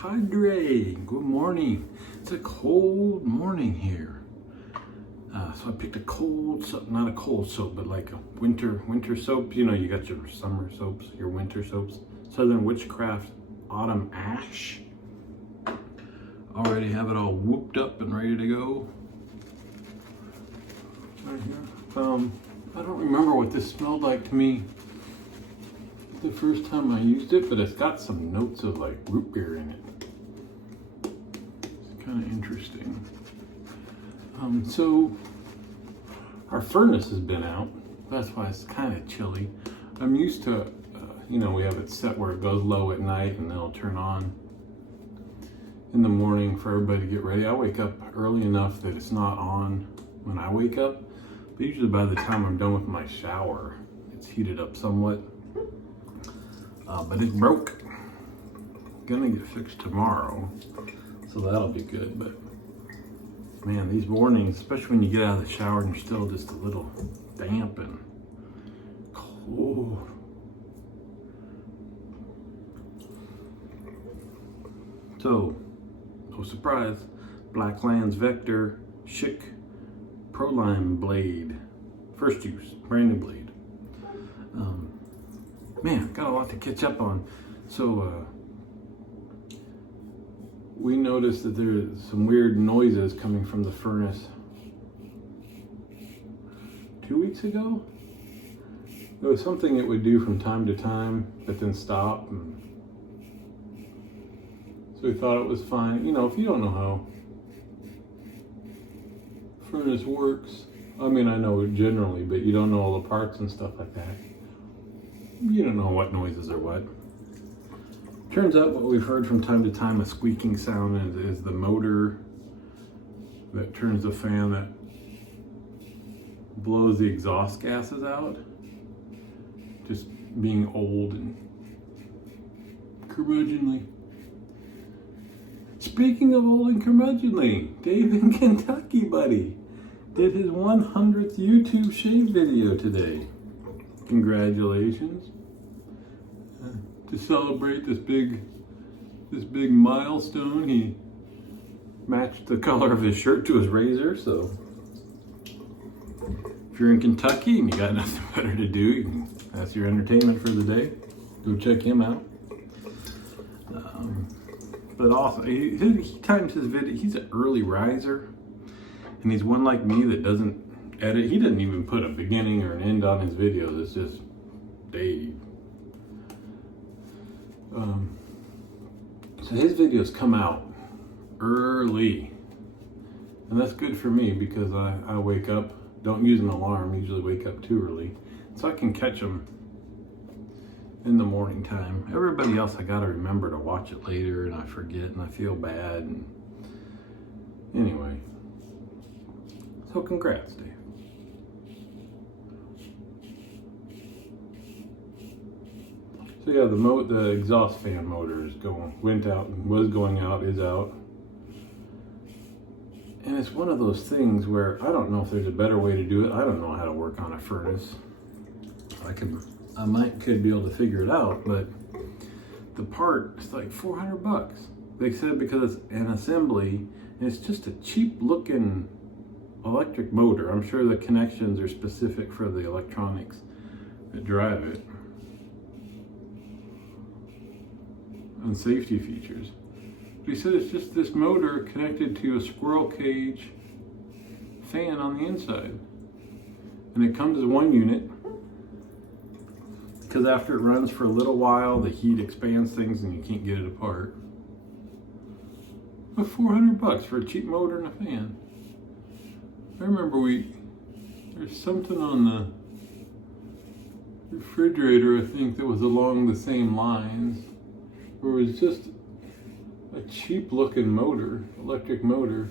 Padre, good morning. It's a cold morning here. So I picked a cold soap, not a cold soap, but like a winter soap. You know, you got your summer soaps, your winter soaps. Southern Witchcraft Autumn Ash. Already have it all whooped up and ready to go. Right here. I don't remember what this smelled like to me the first time I used it, but it's got some notes of like root beer in it. It's kind of interesting. So our furnace has been out. That's why it's kind of chilly. I'm used to, you know, we have it set where it goes low at night and then it'll turn on in the morning for everybody to get ready. I wake up early enough that it's not on when I wake up, but usually by the time I'm done with my shower, it's heated up somewhat. But it broke. Gonna get fixed tomorrow, so that'll be good. But man, these mornings, especially when you get out of the shower and you're still just a little damp and cold. So, no surprise, Blacklands Vector Schick Proline Blade. First use, brand new blade. Man, got a lot to catch up on. So, we noticed that there's some weird noises coming from the furnace 2 weeks ago. It was something it would do from time to time, but then stop. And so we thought it was fine. You know, if you don't know how furnace works, I mean, I know it generally, but you don't know all the parts and stuff like that. You don't know what noises are what. Turns out what we've heard from time to time, a squeaking sound is the motor that turns the fan that blows the exhaust gases out. Just being old and curmudgeonly. Speaking of old and curmudgeonly, Dave in Kentucky, buddy, did his 100th YouTube shave video today. Congratulations. To celebrate this big milestone, he matched the color of his shirt to his razor. So if you're in Kentucky and you got nothing better to do, that's your entertainment for the day. Go check him out. But also, he times his video. He's an early riser, and he's one like me that doesn't edit. He doesn't even put a beginning or an end on his videos. It's just Dave. So his videos come out early, and that's good for me because I wake up, don't use an alarm, usually wake up too early, so I can catch them in the morning time. Everybody else, I gotta remember to watch it later, and I forget, and I feel bad. And anyway, so congrats, Dave. So yeah, the exhaust fan motor is was going out, is out. And it's one of those things where I don't know if there's a better way to do it. I don't know how to work on a furnace. I could be able to figure it out, but the part is like $400. They said because it's an assembly, and it's just a cheap looking electric motor. I'm sure the connections are specific for the electronics that drive it. And safety features. But he said it's just this motor connected to a squirrel cage fan on the inside. And it comes as one unit, because after it runs for a little while, the heat expands things and you can't get it apart. But $400 for a cheap motor and a fan. I remember there's something on the refrigerator, I think, that was along the same lines, where it was just a cheap looking motor, electric motor,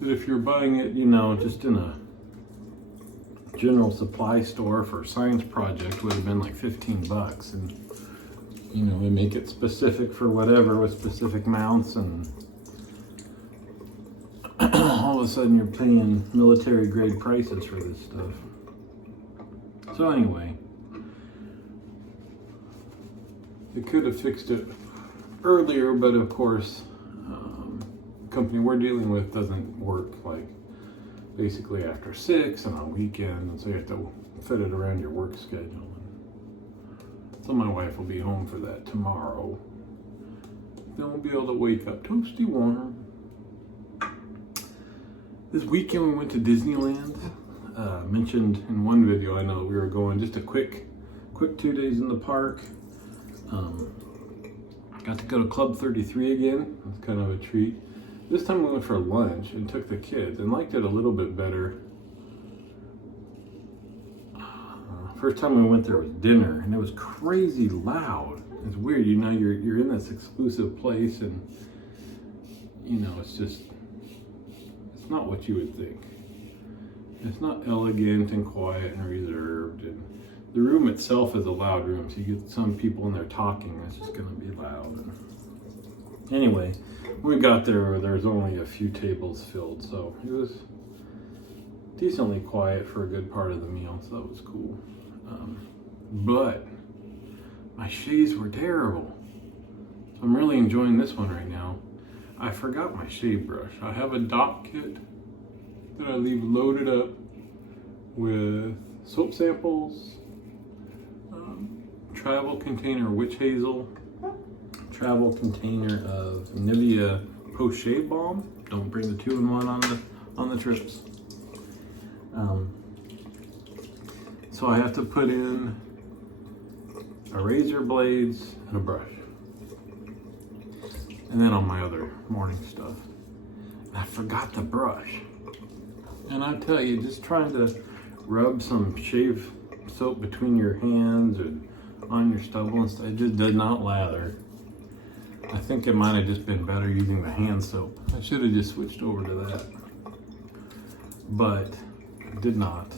that if you're buying it, you know, just in a general supply store for a science project would have been like $15. And you know, they make it specific for whatever with specific mounts, and all of a sudden you're paying military grade prices for this stuff. So anyway, They could have fixed it earlier, but of course, the company we're dealing with doesn't work like basically after 6 and on weekends, and so you have to fit it around your work schedule. So my wife will be home for that tomorrow. Then we'll be able to wake up toasty warm. This weekend we went to Disneyland. Mentioned in one video, I know we were going just a quick 2 days in the park. Got to go to Club 33 again. That's kind of a treat. This time we went for lunch and took the kids and liked it a little bit better. First time we went there was dinner, and it was crazy loud. It's weird, you know, you're in this exclusive place, and you know, it's not what you would think. It's not elegant and quiet and reserved, and the room itself is a loud room, so you get some people in there talking, it's just gonna be loud. And anyway, when we got there was only a few tables filled, so it was decently quiet for a good part of the meal, so that was cool. But my shaves were terrible. I'm really enjoying this one right now. I forgot my shave brush. I have a dot kit that I leave loaded up with soap samples, travel container witch hazel, travel container of Nivea post shave balm. Don't bring the 2-in-1 on the trips. So I have to put in a razor blades and a brush, and then on my other morning stuff. And I forgot the brush, and I tell you, just trying to rub some shave soap between your hands and on your stubble and stuff, it just did not lather. I think it might have just been better using the hand soap. I should have just switched over to that, but I did not.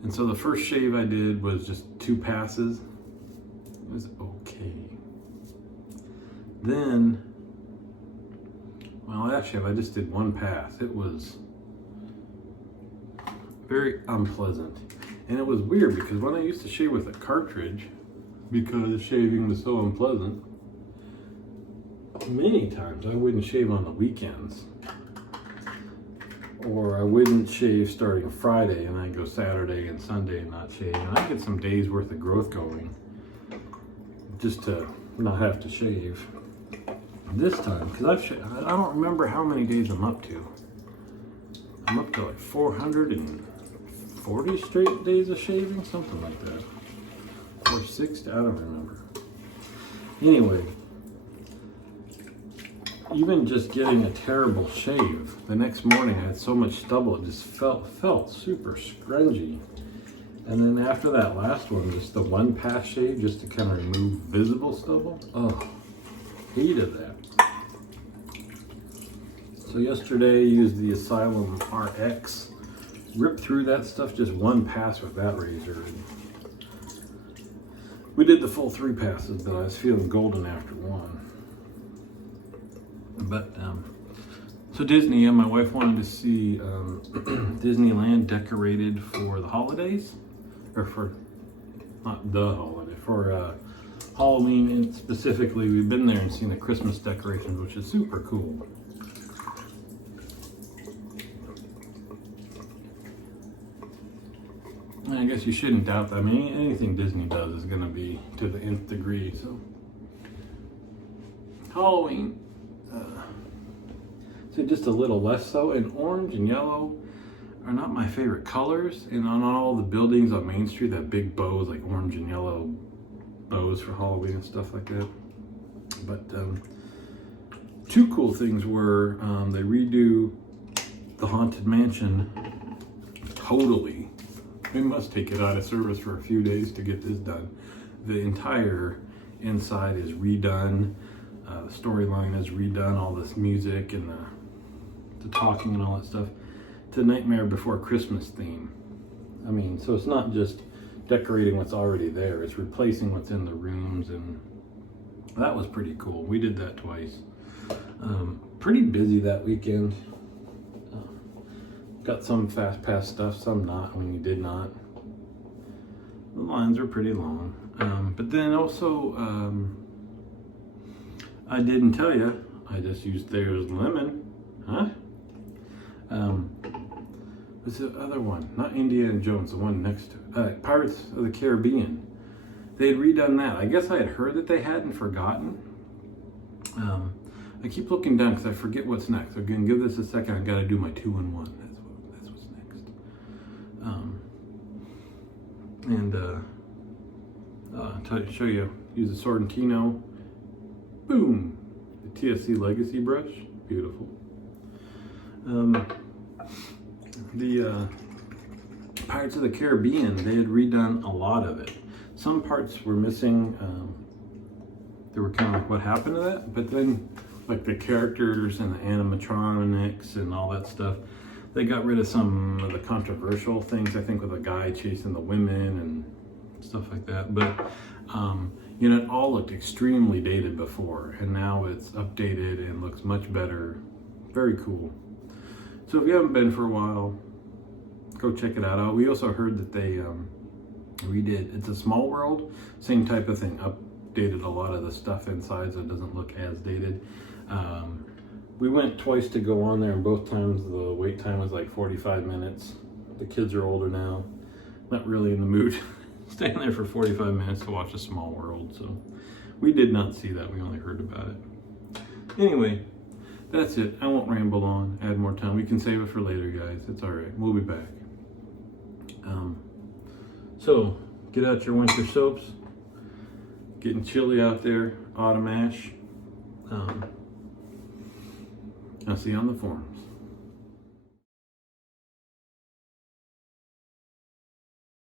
And so the first shave I did was just 2 passes. It was okay. Then, well, actually, I just did 1 pass. It was very unpleasant. And it was weird because when I used to shave with a cartridge, because shaving was so unpleasant, many times I wouldn't shave on the weekends. Or I wouldn't shave starting Friday and then go Saturday and Sunday and not shave. And I get some days worth of growth going just to not have to shave. This time, because I don't remember how many days I'm up to. I'm up to like 440 straight days of shaving, something like that. Or 60, I don't remember. Anyway, even just getting a terrible shave, the next morning I had so much stubble, it just felt super scrungy. And then after that last one, just the 1 pass shave, just to kind of remove visible stubble. Oh, hated that. So yesterday I used the Asylum RX, ripped through that stuff, just 1 pass with that razor. We did the full 3 passes, but I was feeling golden after 1. But so Disney, and my wife wanted to see Disneyland decorated for the holidays, or for not the holiday, for Halloween, and specifically we've been there and seen the Christmas decorations, which is super cool. And I guess you shouldn't doubt that. I mean, anything Disney does is going to be to the nth degree. So Halloween. So just a little less so, and orange and yellow are not my favorite colors. And on all the buildings on Main Street, that big bows, like orange and yellow bows for Halloween and stuff like that. But 2 cool things were they redo the Haunted Mansion totally. We must take it out of service for a few days to get this done. The entire inside is redone. The storyline is redone. All this music and the talking and all that stuff. It's a Nightmare Before Christmas theme. I mean, so it's not just decorating what's already there. It's replacing what's in the rooms, and that was pretty cool. We did that twice. Pretty busy that weekend. Got some fast pass stuff, some not when you did not. The lines are pretty long. But then also, I didn't tell you, I just used There's Lemon. Huh? What's the other one? Not Indiana Jones, the one next to it. Pirates of the Caribbean. They had redone that. I guess I had heard that they hadn't forgotten. I keep looking down because I forget what's next. So again, give this a second. I got to do my 2-in-1. That's what's next. Show you. Use a Sorrentino. Boom. The TSC Legacy brush. Beautiful. The Pirates of the Caribbean, they had redone a lot of it. Some parts were missing. They were kind of like, what happened to that? But then, like the characters and the animatronics and all that stuff, they got rid of some of the controversial things, I think, with a guy chasing the women and stuff like that. But, you know, it all looked extremely dated before, and now it's updated and looks much better. Very cool. So if you haven't been for a while, go check it out. We also heard that they redid It's a Small World, same type of thing, updated a lot of the stuff inside so it doesn't look as dated. We went twice to go on there, and both times the wait time was like 45 minutes. The kids are older now, not really in the mood staying there for 45 minutes to watch A Small World, so we did not see that. We only heard about it. Anyway, that's it. I won't ramble on, add more time. We can save it for later, guys. It's all right. We'll be back. So, get out your winter soaps. Getting chilly out there. Autumn ash. I'll see you on the forums.